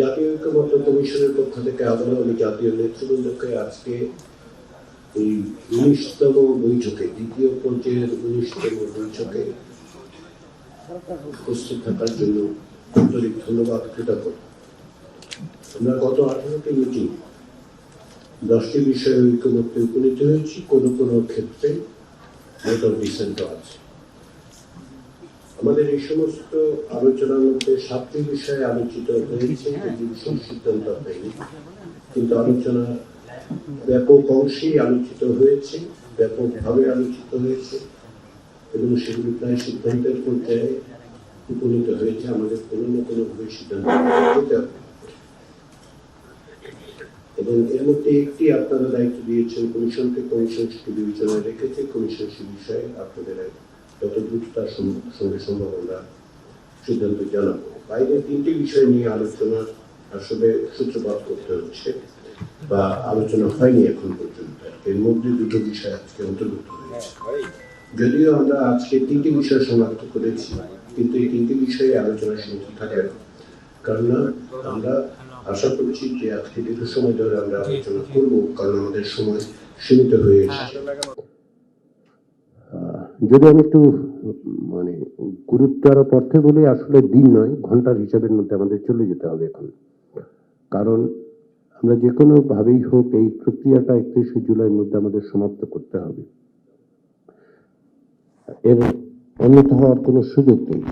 জাতীয় ঐক্যমত্য কমিশনের পক্ষ থেকে আমি জাতীয় নেতৃবৃন্দকে আজকে এই 19তম বৈঠকে, দ্বিতীয় পর্যায়ের 19তম বৈঠকে উপস্থিত থাকার জন্য আন্তরিক ধন্যবাদ কৃতজ্ঞ। আমরা গত 18টি মিটিং 10টি বিষয়ে ঐক্যমত্যে উপনীত হয়েছি, কোনো কোনো ক্ষেত্রে ভোট অফ ডিসেন্টও আছে। আমাদের এই সমস্ত আলোচনার মধ্যে 7টি বিষয়ে আলোচিত হয়েছে, যেটি বিষয়ে সিদ্ধান্ত হয়নি, কিন্তু আলোচনা ব্যাপক অংশেই আলোচিত হয়েছে, ব্যাপকভাবে আলোচিত হয়েছে এবং সেগুলি প্রায় সিদ্ধান্তের পর্যায়ে উপনীত হয়েছে। আমাদের কোনো না কোনোভাবে সিদ্ধান্ত নিতে হবে এবং এর মধ্যে একটি আপনারা দায়িত্ব দিয়েছেন কমিশনকে, কমিশন সেটি বিবেচনায় রেখেছে। কমিশন সে বিষয়ে আপনাদের যত দ্রুততার সঙ্গে সম্ভব আমরা সিদ্ধান্ত জানাবো। বাইরে 3টি বিষয় নিয়ে আলোচনা আসলে সূত্রপাত করতে হচ্ছে বা আলোচনা হয়নি এখন পর্যন্ত। এর মধ্যে 2টো বিষয় আজকে অন্তর্ভুক্ত হয়েছে। যদিও আমরা আজকে 3টি বিষয় সমাপ্ত করেছি, কিন্তু এই 3টি বিষয়ে আলোচনা সীমিত থাকবে না, কারণ আমরা আশা করছি যে আজকে দীর্ঘ সময় ধরে আমরা আলোচনা করব, কারণ আমাদের সময় সীমিত হয়ে এসেছে। যদি আমি একটু গুরুত্ব আরো অর্থে বলি, আসলে দিন নয়, ঘন্টার হিসাবের মধ্যে আমাদের চলে যেতে হবে এখন। কারণ আমরা যে কোনো ভাবেই হোক এই প্রক্রিয়াটা 31শে জুলাইয়ের মধ্যে আমাদের সমাপ্ত করতে হবে। এর অন্যথা হওয়ার কোনো সুযোগ নেই।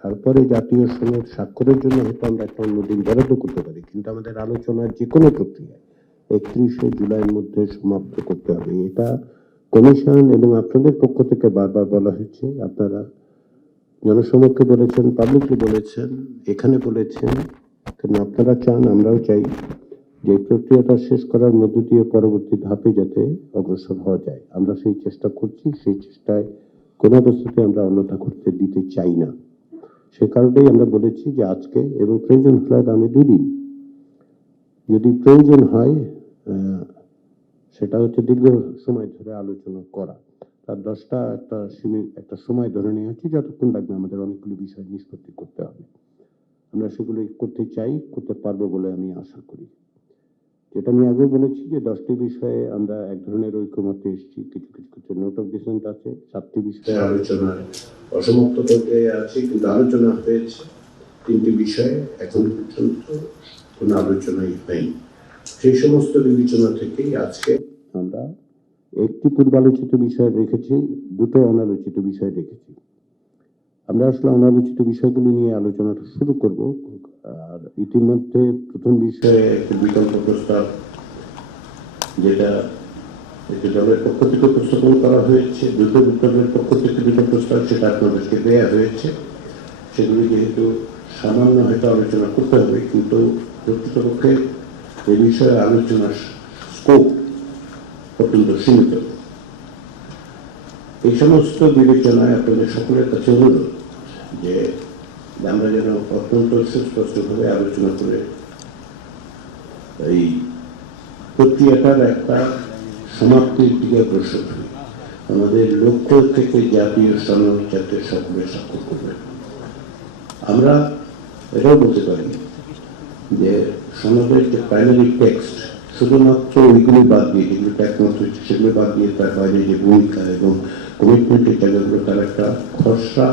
তারপরে জাতীয় সনদ স্বাক্ষরের জন্য হয়তো আমরা একটা অন্য দিন বরাদ্দ করতে পারি, কিন্তু আমাদের আলোচনার যে কোনো প্রক্রিয়া 31শে জুলাইয়ের মধ্যে সমাপ্ত করতে হবে। এটা কমিশন এবং আপনাদের পক্ষ থেকে বারবার বলা হয়েছে। আপনারা জনসমক্ষে বলেছেন, পাবলিকলি বলেছেন, এখানে বলেছেন, কারণ আপনারা চান, আমরাও চাই যে প্রক্রিয়াটা শেষ করার মধ্য দিয়ে পরবর্তী ধাপে যাতে অগ্রসর হওয়া যায়। আমরা সেই চেষ্টা করছি, সেই চেষ্টায় কোনো অবস্থাতে আমরা অন্যথা করতে দিতে চাই না। সে কারণেই আমরা বলেছি যে আজকে এবং প্রয়োজন হলে আগামী 2 দিন, যদি প্রয়োজন হয় সেটা হচ্ছে দীর্ঘ সময় ধরে আলোচনা করা। তার 10টা একটা সময় ধরে নেওয়া হচ্ছে, যতক্ষণ লাগবে আমাদের অনেকগুলো বিষয় নিষ্পত্তি করতে হবে। আমরা সেগুলো করতে চাই, করতে পারবো বলে আমি আশা করি। যেটা আমি আগে বলেছি যে 10টি বিষয়ে আমরা এক ধরনের ঐক্যমত্যে এসেছি, কিছু কিছু কিছু নোট অফ ডিসেন্ট আছে, 7টি বিষয়ে আলোচনা অসমাপ্ত পর্যায়ে আছে, কিন্তু আলোচনা হয়েছে 3টি বিষয়ে, এখন পর্যন্ত কোনো আলোচনাই হয়নি। সেই সমস্ত বিবেচনা থেকেই আজকে আমরা একটি পূর্বালোচিত বিষয় রেখেছি, 2টো অনালোচিত বিষয় রেখেছি। আমরা আসলে অনালোচিত বিষয়গুলি নিয়ে আলোচনাটা শুরু করব। আর ইতিমধ্যে প্রথম বিষয়ে একটি বিকল্প প্রস্তাব, যেটা একটি দলের পক্ষ থেকে উপস্থাপন করা হয়েছে, 2টো দলের পক্ষ থেকে 2টো প্রস্তাব, সেটা আপনাদেরকে দেয়া হয়েছে। সেগুলি যেহেতু সামান্য হয়তো আলোচনা করতে হবে, কিন্তু প্রকৃতপক্ষে এই বিষয়ে আলোচনার স্কোপ অত্যন্ত সীমিত। এই সমস্ত বিবেচনায় আপনাদের সকলের কাছে অনুরোধ যে আমরা যেন অত্যন্ত সুস্পষ্টভাবে আলোচনা করে এই প্রক্রিয়াটার একটা সমাপ্তির দিকে অগ্রসর হই। আমাদের লক্ষ্য থেকে জাতীয় সনদ যাতে সকলে স্বাক্ষর করবে। আমরা এটাও বলতে পারি যে সনদের যে প্রাইমারি টেক্সট, শুধুমাত্র ওইগুলি বাদ দিয়ে, যেগুলো একমাত্র সেগুলো বাদ দিয়ে তার বাইরে যে ভূমিকা এবং কমিটমেন্টের জায়গাগুলো, তার একটা খসড়া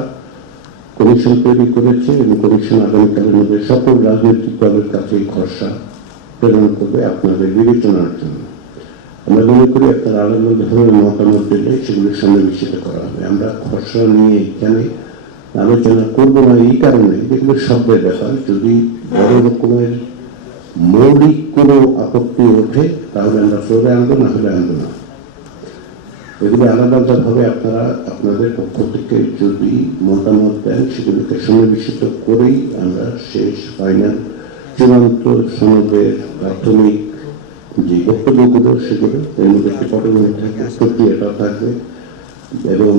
কমিশন তৈরি করেছে এবং কমিশন আগামীকালের মধ্যে সকল রাজনৈতিক দলের কাছে এই খসড়া প্রেরণ করবে আপনাদের বিবেচনার জন্য। আমরা মনে করি আপনারা আলাদা ধরনের মতামত দিলে সেগুলির সন্নিবেশিত করা হবে। আমরা খসড়া নিয়ে এখানে আলোচনা করবো না এই কারণে, যেগুলো শব্দের ব্যাপার। যদি বড় রকমের মৌলিক কোনো আপত্তি ওঠে তাহলে আমরা ফ্লোরে আনবো, না হলে আনবো না। এগুলি আলাদা আলাদাভাবে আপনারা আপনাদের পক্ষ থেকে যদি মতামত দেন, সেগুলিকে সন্নিবেশিত করেই আমরা শেষ ফাইনাল চূড়ান্ত সনদের প্রাথমিক যে বক্তব্যগুলো, সেগুলো এর মধ্যে একটি পটভূমি থাকবে, প্রক্রিয়াটা থাকবে এবং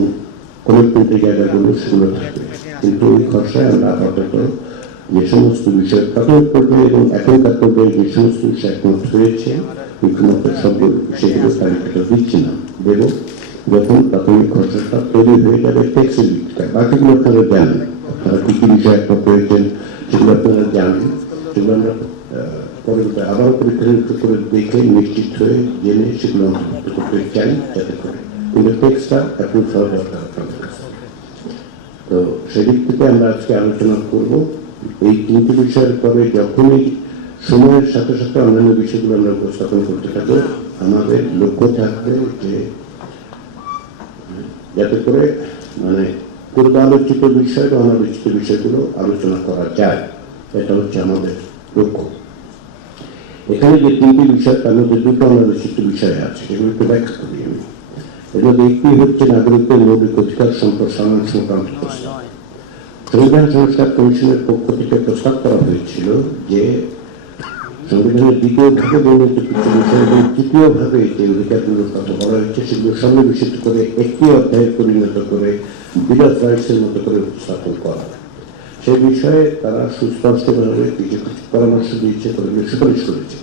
কমিটমেন্টের জায়গাগুলো সেগুলো থাকবে। কিন্তু ওই খসড়ায় আমরা আপাতত যে সমস্ত বিষয় প্রাথমিক পর্যায়ে এবং এখনকার পর্যায়ে যে সমস্ত বিষয় একমত হয়েছে, ঐক্যমত্য সবগুলো সেগুলো তালিকাটা দিচ্ছি না, দেব যখন প্রাথমিক খসড়াটা তৈরি হয়ে যাবে। টেক্সের দিকটা বাকিগুলো আপনারা জানেন, আপনারা কি কি বিষয় একমত হয়েছেন সেগুলো আপনারা জানেন। সেগুলো আমরা পরে আবার পরীক্ষা করে দেখে নিশ্চিত হয়ে জেনে সেগুলো অন্তর্ভুক্ত করতে চাই, যাতে করে কিন্তু টেক্সটটা অ্যাপ্রুভ হওয়া দরকার আপনাদের কাছে। তো সেদিক থেকে আমরা আজকে আলোচনা করব এই তিনটি বিষয়ের পরে। যখনই সময়ের সাথে সাথে অন্যান্য বিষয়গুলো আমরা উপস্থাপন করতে থাকবো, আমাদের লক্ষ্য থাকবে যে যাতে করে মানে পূর্ব আলোচিত বিষয় বা অনালোচিত বিষয়গুলো আলোচনা করা যায়, এটা হচ্ছে আমাদের লক্ষ্য। এখানে যে তিনটি বিষয়, তার মধ্যে দুটো অনালোচিত বিষয় আছে, এগুলো একটু ব্যাখ্যা করি আমি। এর মধ্যে একটি হচ্ছে নাগরিকদের মৌলিক অধিকার সম্প্রসারণ সংক্রান্ত প্রস্তাব। সংবিধান সংস্কার কমিশনের পক্ষ থেকে প্রস্তাব করা হয়েছিল যে সংবিধানের দ্বিতীয় ভাগে বর্ণিত কিছু বিষয় এবং তৃতীয় ভাগে যে অধিকারগুলোর কথা বলা হয়েছে সেগুলো সন্নিবেশিত করে একটি অধ্যায়ে পরিণত করে বিল অফ রাইটসের মতো করে উপস্থাপন করা। সেই বিষয়ে তারা সুস্পষ্টভাবে কিছু কিছু পরামর্শ দিয়েছে, সুপারিশ করেছে।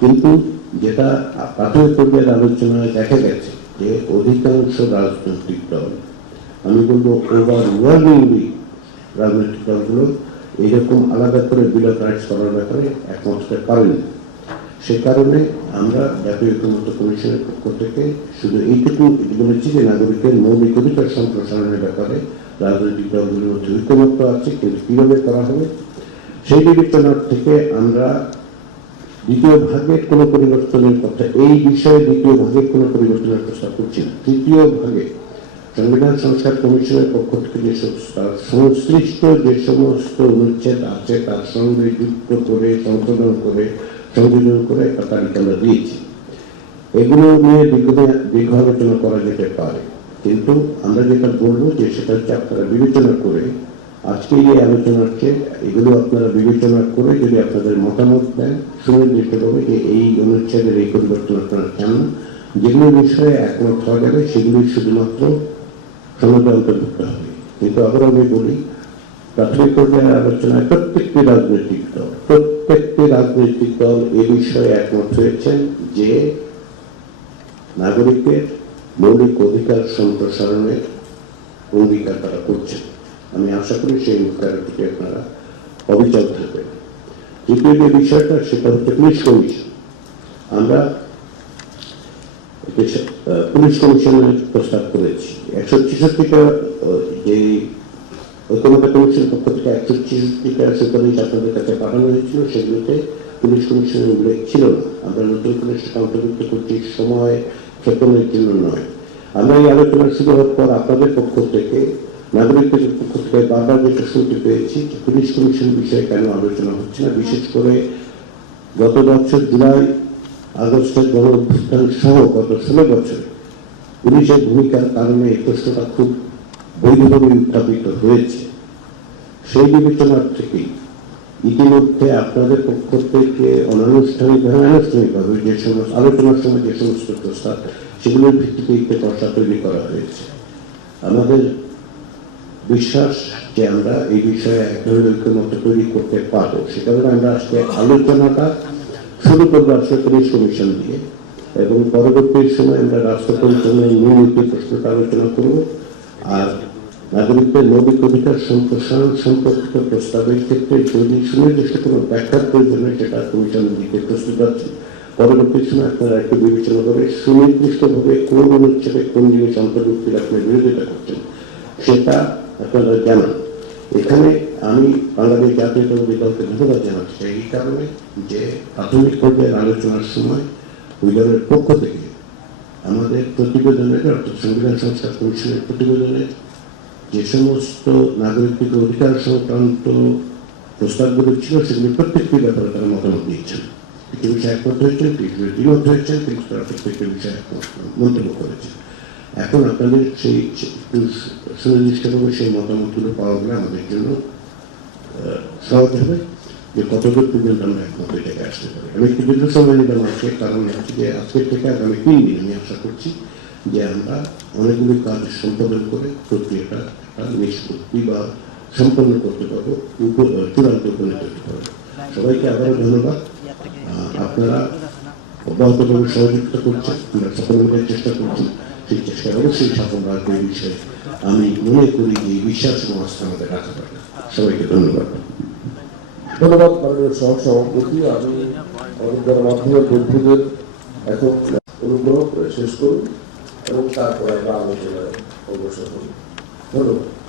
কিন্তু যেটা প্রাথমিক পর্যায়ের আলোচনায় দেখা গেছে যে অধিকাংশ রাজনৈতিক দল, আমি বলবো ওভারওয়েলমিংলি রাজনৈতিক দলগুলো এইরকম আলাদা করে বিল অফ রাইটস করার ব্যাপারে একমত হতে পারেনি। সে কারণে আমরা জাতীয় ঐক্যমত্য কমিশনের পক্ষ থেকে শুধু এইটুকু বলেছি যে নাগরিকের মৌলিক অধিকার সম্প্রসারণের ব্যাপারে রাজনৈতিক দলগুলোর মধ্যে ঐক্যমত্য আছে, কিন্তু কিভাবে করা হবে সেই বিবেচনার থেকে আমরা দ্বিতীয় ভাগের কোনো পরিবর্তনের কথা, এই বিষয়ে দ্বিতীয় ভাগের কোনো পরিবর্তনের প্রস্তাব করছি না। তৃতীয় ভাগে সংবিধান সংস্কার কমিশনের পক্ষ থেকে যে সংশ্লিষ্ট যে সমস্ত অনুচ্ছেদ আছে তার সঙ্গে যুক্ত করে সংযোজন করে একটা তালিকা আমরা দিয়েছি। এগুলো নিয়ে দীর্ঘ আলোচনা করা যেতে পারে, কিন্তু আমরা যেটা বলবো যে সেটা হচ্ছে আপনারা বিবেচনা করে আজকে এই আলোচনাকে এগুলো আপনারা বিবেচনা করে যদি আপনাদের মতামত দেন, সুনির্দিষ্টভাবে যে এই অনুচ্ছেদের এই পরিবর্তন আপনারা চান না, যেগুলো বিষয়ে একমত হওয়া যাবে সেগুলোই শুধুমাত্র সনদে অন্তর্ভুক্ত হবে। কিন্তু আবার আমি বলি, প্রাথমিক পর্যায়ের আলোচনায় প্রত্যেকটি রাজনৈতিক দল এ বিষয়ে একমত হয়েছেন যে নাগরিকের মৌলিক অধিকার সম্প্রসারণের অঙ্গীকার তারা করছেন। আমি আশা করি সেই অঙ্গীকারের প্রতি আপনারা অবিচল থাকবেন। তৃতীয় যে বিষয়টা সেটা হচ্ছে পুলিশ কমিশন। আমরা পুলিশ কমিশনের প্রস্তাব করেছি 166টা, যে ঐক্যমত্য কমিশনের পক্ষ থেকে 166টা সুপারিশ আপনাদের কাছে পাঠানো হয়েছিল, সেগুলোতে পুলিশ কমিশনের উল্লেখ ছিল না। আমরা নতুন করে সেটা অন্তর্ভুক্ত করছি, সময় ক্ষেপণের জন্য নয়। আমরা এই আলোচনা শুরু হওয়ার পর আপনাদের পক্ষ থেকে, নাগরিকদের পক্ষ থেকে বারবার যেটা শুনতে পেয়েছি পুলিশ কমিশন বিষয়ে কেন আলোচনা হচ্ছে না। বিশেষ করে গত বছর জুলাই আগস্টের গণ অভ্যুত্থান সহ গত 16 বছরে পুলিশের ভূমিকার কারণে এই প্রশ্নটা খুব বৈধভাবে উত্থাপিত হয়েছে। সেই বিবেচনার থেকেই ইতিমধ্যে আপনাদের পক্ষ থেকে আনুষ্ঠানিকভাবে যে সমস্ত আলোচনার সময় যে সমস্ত প্রস্তাব, সেগুলোর ভিত্তিতে একটি পর্ষা তৈরি করা হয়েছে। আমাদের বিশ্বাস যে আমরা এই বিষয়ে এক ধরনের ঐক্যমত্য তৈরি করতে পারবো। সে কারণে আমরা আজকে আলোচনাটা শুরু করবো আসলে পুলিশ কমিশন দিয়ে, এবং পরবর্তী সময় আমরা রাষ্ট্র পরিচালনার নিয়মিত প্রশ্নটা আলোচনা করব। আর নাগরিকদের মৌলিক অধিকার সম্প্রসারণ সম্পর্কিত প্রস্তাবের ক্ষেত্রে যদি সুনির্দিষ্ট কোনো ব্যাখ্যার প্রয়োজন হয় সেটা কমিশন দিতে প্রস্তুত আছে। পরবর্তী সময় আপনারা একটু বিবেচনা করে সুনির্দিষ্টভাবে কোন অনুচ্ছেদে কোন জিনিস অন্তর্ভুক্তির আপনার বিরোধিতা করছেন সেটা আপনারা জানান। এখানে আমি বাংলাদেশ জাতীয়তাবাদী দলকে ধন্যবাদ জানাচ্ছি এই কারণে যে প্রাথমিক পর্যায়ের আলোচনার সময় ওই দলের পক্ষ থেকে আমাদের প্রতিবেদনের, অর্থাৎ সংবিধান সংস্কার কমিশনের প্রতিবেদনের যে সমস্ত নাগরিকদের অধিকার সংক্রান্ত প্রস্তাবগুলো ছিল সেগুলি প্রত্যেকটি ব্যাপারে তারা মতামত দিয়েছেন। কিছু বিষয়ে একমত হয়েছেন, কিছু দ্বিমত হয়েছেন, কিন্তু তারা প্রত্যেকটি বিষয়ে মন্তব্য করেছেন। এখন আপনাদের সেই সুনির্দিষ্টভাবে সেই মতামতগুলো পাওয়া গেলে আমাদের জন্য সহজ হবে যে কতদূর পর্যন্ত আমরা একমত এটাকে আসতে পারি। আমি একটু দীর্ঘ সময় নিলাম আজকে, কারণ হচ্ছে যে আজকের থেকে আগামী 3 দিন আমি আশা করছি যে আমরা অনেকগুলি কাজ সম্পাদন করে প্রক্রিয়াটা নিষ্পত্তি বা সম্পন্ন করতে পারবো, চূড়ান্ত উপনীত হতে পারবো। সবাইকে আবারও ধন্যবাদ। আপনারা অব্যাহতভাবে সহযোগিতা করছেন, আমরা সফল হওয়ার চেষ্টা করছি। সেই চেষ্টায় অবশ্যই সফল রাখবো এই বিষয়ে আমি মনে করি যে এই বিশ্বাস এবং আস্থা আমাদের রাখা দরকার। সবাইকে ধন্যবাদ। ধন্যবাদ মাননীয় সহসভাপতি। আমি আমাদের গণমাধ্যমের বন্ধুদের এখন অনুগ্রহ করে শেষ করুন এবং তারপরে আমরা আলোচনায় অগ্রসর হব। ধন্যবাদ।